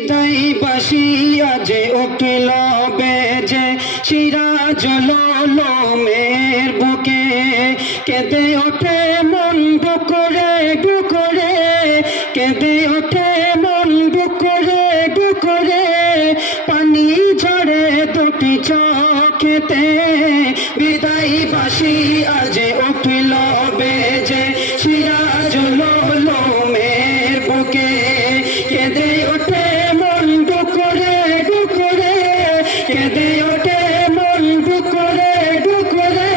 বিদায় বাসি আজ উঠিল বেজে সিরাজুল উলুমের বুকে কেঁদে ওঠে মন ডুকরে ডুকরে কেঁদে ওঠে মন ডুকরে ডুকরে পানি ঝরে দুটি চোখেতে বিদায় বাসি আজ উঠিল বেজে সিরাজুল উলুমের বুকে কেঁদে ওঠে মন ডুকরে ডুকরে কেঁদে ওঠে মন ডুকরে ডুকরে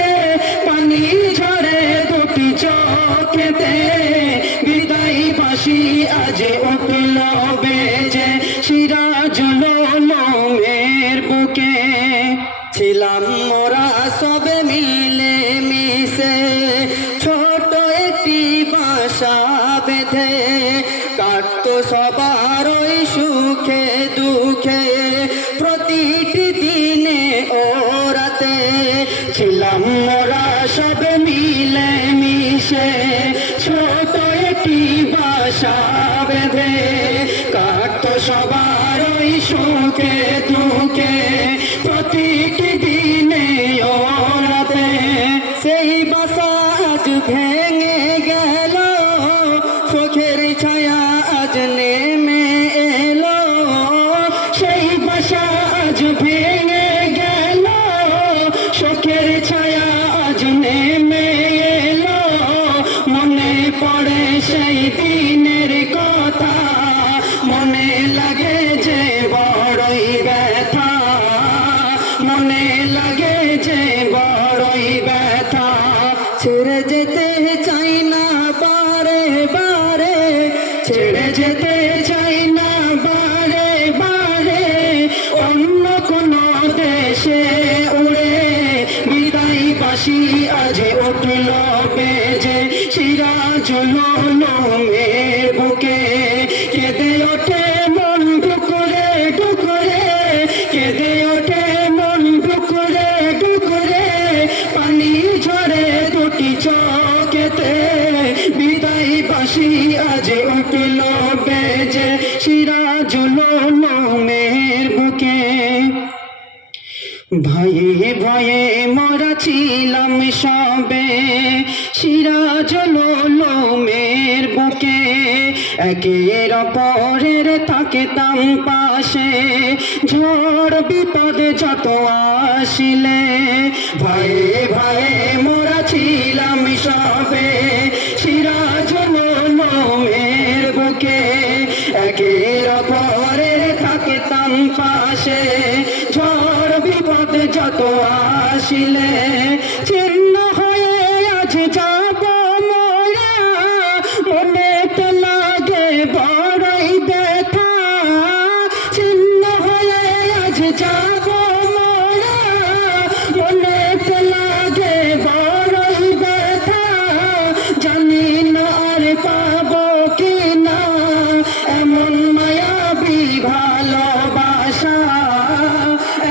পানি ঝরে দুটি চোখেতে বিদায় বাসি আজ উঠিল বেজে সিরাজুল উলুমের বুকে ছিলাম মোরা সবে মিলে মিশে ছোট একটি বাসা বেঁধে কাটতো সবার ওই সুখে দুঃখে প্রতিটি দিনে ও রাতে ছিলাম মোরা সবে মিলে মিশে ছোট একটি বাসা বেঁধে কাটতো সবার ওই সুখে দুঃখে প্রতিটি দিনে ও রাতে সেই বাসা আজ ভেঙে গেল চোখের ছায়া আজ নেমে এলো সেই বাসা আজ ভেঙে গেল চোখের ছায়া আজ নেমে এলো মনে পড়ে সেই দিনের কথা মনে লাগে যে বড়ই ব্যথা মনে লাগে যে বড়ই ব্যথা ছেড়ে যেতে চাই না বারে বারে ছেড়ে যেতে চাই না বারে বারে অন্য কোনো দেশে উড়ে বিদায় বাসি আজ উঠিল বেজে সিরাজুল উলুমের বুকে কেঁদে ওঠে মন ডুকরে ডুকরে কেঁদে ওঠে মন ডুকরে ডুকরে পানি ঝরে দুটি চোখেতে বিদায় বাসি আজ উঠিল বেজে সিরাজুল উলুমের বুকে ভয়ে ভয়ে মোরা ছিলাম সবে সিরাজুল উলুমের বুকে একের অপরের থাকতাম পাশে ঝড় বিপদ যত আসিলে ভয়ে ভয়ে মোরা ছিলাম সবে সিরাজুল উলুমের বুকে একের অপরের থাকতাম পাশে ঝড় বিপদ যত আসিলে ছিন্ন হয়ে আজ যাব মোরা মনে তো লাগে বড়ই ব্যথা ছিন্ন হয়ে আজ যাব মোরা মনে তো লাগে বড়ই ব্যথা জানি না আর পাবো কি না এমন মায়াবী ভালোবাসা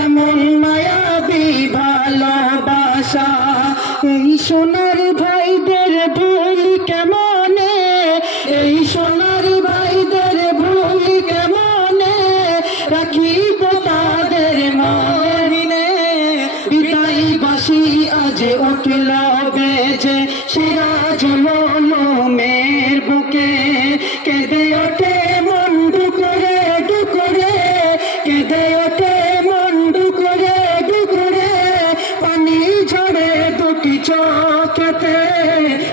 এমন মায়াবী ভালোবাসা এই সোনার ভাইদের ভুলি কেমনে এই সোনার ভাইদের ভুলি কেমনে রাখিব তাদের মনে বিদায় বাসি আজ উঠিল বেজে সিরাজুল উলুমের বুকে কেঁদে ওঠে মন ডুকরে ডুকরে কেঁদে ওঠে মন ডুকরে ডুকরে পানি ঝরে দুটি চোখেতে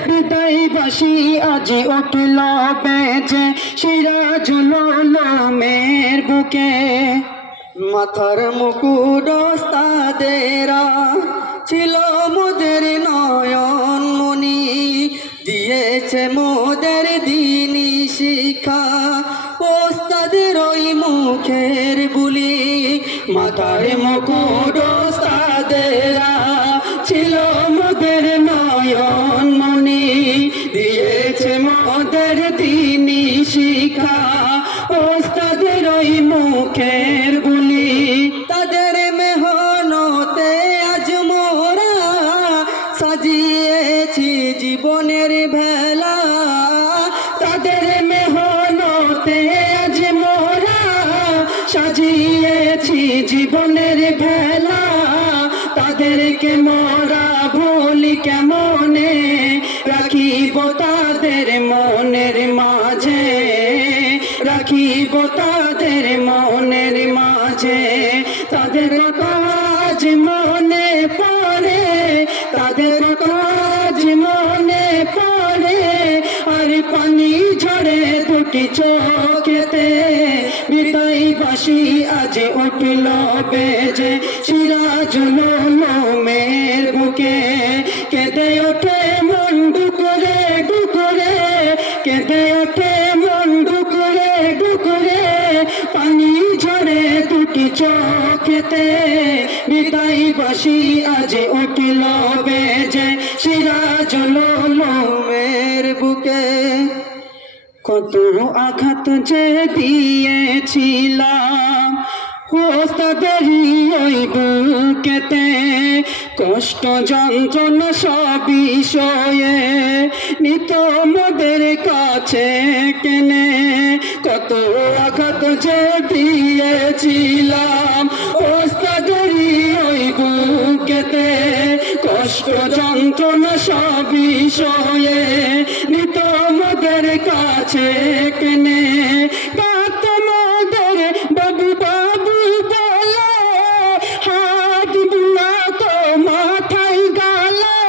বিদায় বাসি আজ উঠিল বেজে সিরাজুল উলুমের বুকে মাথার মুকুট ওস্তাদেরা ছিল মোদের নয়ন মনি দিয়েছে মোদের দিনী শিক্ষা ওস্তাদের ওই মুখের বুলি মাথার মুকুট ওস্তাদেরা ছিল মোদের নয়ন মনি দিয়েছে মোদের দিনী শিক্ষা ওস্তাদের ওই মুখের বুলি তাদের মেহনতে আজ মোরা সাজিয়েছি জীবনের ভেলা তাদের মেহনতে আজ মোরা সাজিয়েছি জীবনের ভেলা, তাদেরকে মোরা ভুলি কেমনে, রাখিব তাদের মনের মাঝে, রাখিব তাদের মনের মাঝে। তাদের কাজ মনে পড়ে, তাদের কাজ মনে পড়ে, আর পানি ঝরে দুটি চোখেতে। বিদায় বাঁশি আজ উঠল বেজে, সিরাজুল উলুমের বুকে কেঁদে ওঠে মন ডুকরে ডুকরে, কেঁদে ওঠে মন ডুকরে ডুকরে, পানি ঝরে দুটি চোখেতে। বিদায় বাঁশি আজ উঠল বেজে, সিরাজুল উলুমের বুকে। কত আঘাত যে দিয়েছিলাম ওস্তাদেরই ওই বুকেতে, কষ্ট যন্ত্রণা সবই সয়ে নিত মোদের কাছে কেনে। কত আঘাত যে দিয়েছিলাম ওস্তাদেরই ওই বুকেতে, কষ্ট যন্ত্রণা সবই সয়ে নিত মোদের কাছে কেনে। কাত মোদের বাবু বাবু বলে, হাত বুলাতো মাথায় গালে।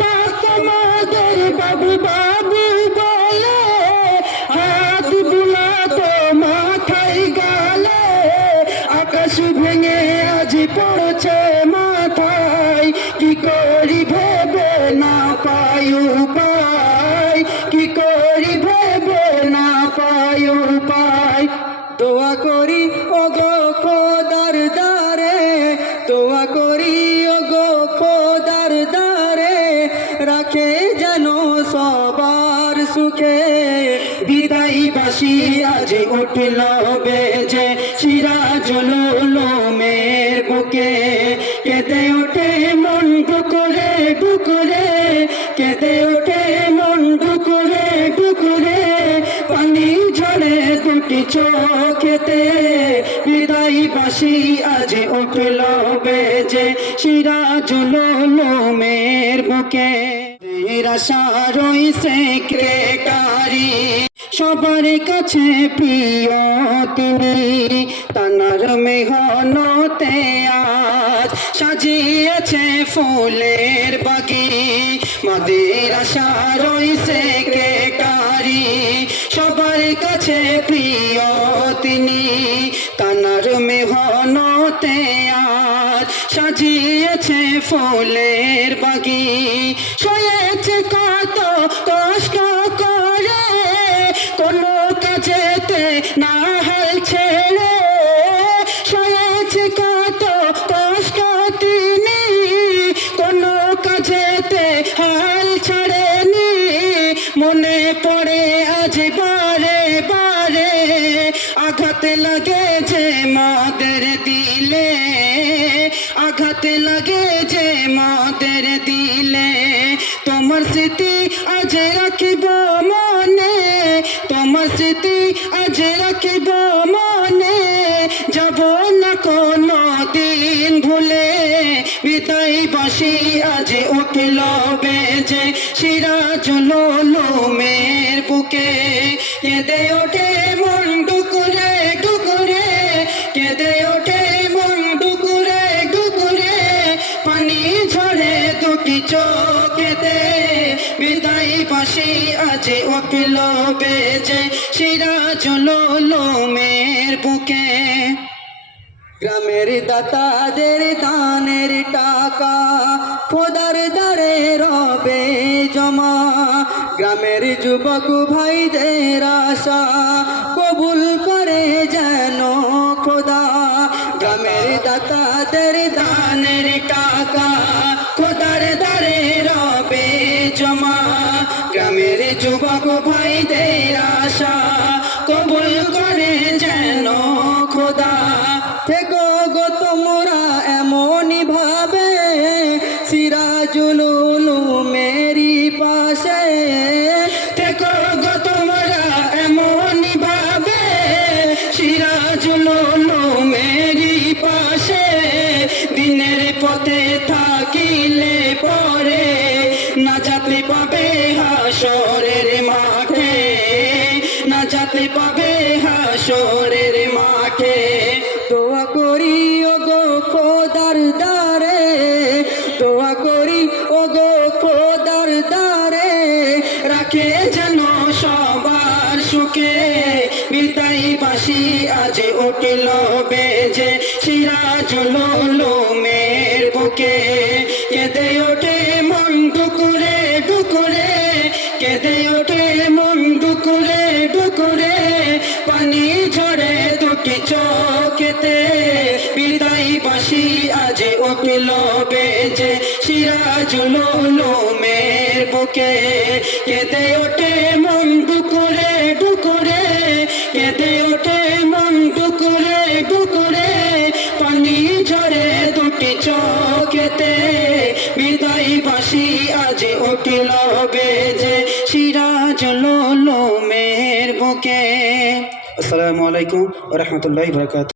কাত মোদের বাবু বাবু বলে, হাত বুলাতো মাথায় গালে। আকাশ ভেঙে আজ পড়ছে মাথায়, কি করি ভেবে না পাই উপায়, কি করি ভেবে না পাই উপায়। দোয়া করি ওগো খোদার দ্বারে, দোয়া করি ওগো খোদার দ্বারে, রাখে যেন সবার সুখে। বিদায় বাঁশি আজ উঠল বেজে, সিরাজুল উলুমের বুকে কেঁদে ওঠে মন ডুকরে ডুকরে, কেঁদে ওঠে মন ডুকরে ডুকরে, পানি ঝরে দুটি চোখেতে। বিদায় বাঁশি আজ উঠল বেজে, সিরাজুল উলুমের বুকে। আশা রইছে ক্রেকারি, সবার কাছে প্রিয় তিনি, তানার মেহনতে আজ সাজিয়েছে ফুলের বাগি। মাদের আশা রইছে ক্রেকারি, সবার কাছে প্রিয় তিনি, তানার মেহনতে আজ সাজিয়েছে ফুলের বাগি। সয়েছে কত কষ্ট করে, কোনো কাজেতে না হাল ছেড়ে। সয়েছে কত কষ্ট তিনি, কোনো কাজেতে হাল ছাড়েনি। মনে পড়ে আজ বারে বারে, আঘাত লাগে যে মোদের দিলে, আঘাত লাগে যে মোদের দিলে। তোমার স্মৃতি আজ রাখিব মনে, তোমার স্মৃতি আজ রাখিব মনে, যাব না কোনো দিন ভুলে। বিদায় বাঁশি আজ উঠল বেজে, সিরাজুল উলুমের বুকে কেঁদে ওঠে মন ডুকরে ডুকরে, কেঁদে ওঠে মন ডুকরে ডুকরে, পানি ঝরে দুটি চোখেতে। বিদায় বাঁশি আজ উঠল বেজে, সিরাজুল উলুমের বুকে। গ্রামের দাতাদের দানের টাকা খোদার দ্বারে রবে জমা, গ্রামের যুবক ভাইদের আশা কবুল করে যেন খোদা। গ্রামের দাতাদের দানের টাকা খোদার দ্বারে রবে জমা, গ্রামের যুবক ভাইদের আশা কবুল করে যেন খোদা। থেকো গো তোমরা এমনই ভাবে, সিরাজুল উলুমেরই পাশে। থেকো গো তোমরা এমনই ভাবে, হাসরের মাঠে, নাজাত পাবে হাসরের মাঠে। দোয়া করি ওগো খোদার দ্বারে, দোয়া করি ওগো খোদার দ্বারে, রাখে যেন সবার সুখে। বিদায় বাঁশি আজ উঠল বেজে, সিরাজুল উলুমের বুকে। কেঁদে ওঠে মন ডুকুরে ডুকুরে, কেঁদে ওঠে মন ডুকুরে ডুকুরে, পানি ঝরে দুটি চোখেতে। বিদায় বাঁশি আজ উঠল বেজে, সিরাজুল উলুমের বুকে। কেঁদে ওঠে মন ডুকুরে ডুকুরে, কেঁদে ওঠে মন ডুকুরে ডুকুরে, পানি ঝরে দুটি চোখেতে। বিদায় বাঁশি আজ উঠল বেজে, সিরাজুল উলুমের বুকে। আসসালামু আলাইকুম ওয়া রাহমাতুল্লাহি ওয়া বারাকাতুহু।